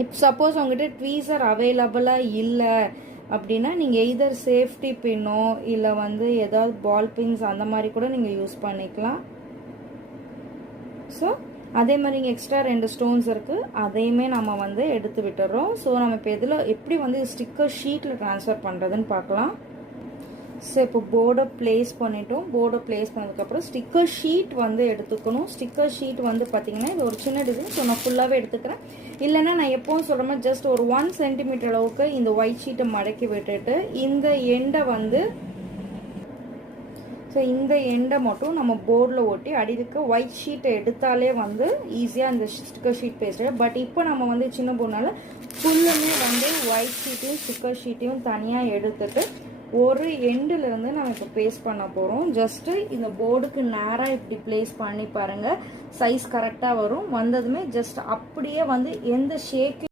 இப்போ சப்போஸ் உங்ககிட்ட ட்வீசர் அவைலபிளாக இல்லை அப்படின்னா நீங்கள் எய்தர் சேஃப்டி பின்னோ இல்லை வந்து ஏதாவது பால் பின்ஸ் அந்த மாதிரி கூட நீங்கள் யூஸ் பண்ணிக்கலாம். ஸோ அதே மாதிரி இங்கே எக்ஸ்ட்ரா 2 ஸ்டோன்ஸ் இருக்குது, அதையுமே நம்ம வந்து எடுத்து விட்டுறோம். ஸோ நம்ம இப்போ இதில் எப்படி வந்து ஸ்டிக்கர் ஷீட்டில் ட்ரான்ஸ்ஃபர் பண்ணுறதுன்னு பார்க்கலாம். ஸோ இப்போ போர்டை பிளேஸ் பண்ணிட்டோம். போர்டை பிளேஸ் பண்ணதுக்கப்புறம் ஸ்டிக்கர் ஷீட் வந்து எடுத்துக்கணும். ஸ்டிக்கர் ஷீட் வந்து பார்த்தீங்கன்னா இது ஒரு சின்ன டிசைன். ஸோ நான் ஃபுல்லாகவே எடுத்துக்கிறேன். இல்லைன்னா நான் எப்போவும் சொல்கிற மாதிரி ஜஸ்ட் ஒரு 1 சென்டிமீட்டர் அளவுக்கு இந்த ஒயிட் ஷீட்டை மடக்கி விட்டுட்டு இந்த எண்டை வந்து இந்த எண்டை மட்டும் நம்ம போர்டில் ஒட்டி அடிக்க ஒயிட் ஷீட்டை எடுத்தாலே வந்து ஈஸியாக இந்த ஸ்டிக்கர் ஷீட் பேஸ்ட். பட் இப்போ நம்ம வந்து சின்ன பொண்ணால் ஃபுல்லுமே வந்து ஒயிட் ஷீட்டையும் ஸ்டிக்கர் ஷீட்டையும் தனியாக எடுத்துட்டு ஒரு எண்டிலிருந்து நம்ம இப்போ பேஸ்ட் பண்ண போகிறோம். ஜஸ்ட்டு இந்த போர்டுக்கு நேராக இப்படி பிளேஸ் பண்ணி பாருங்கள், சைஸ் கரெக்டாக வரும். வந்ததுமே ஜஸ்ட் அப்படியே வந்து எந்த ஷேக்கு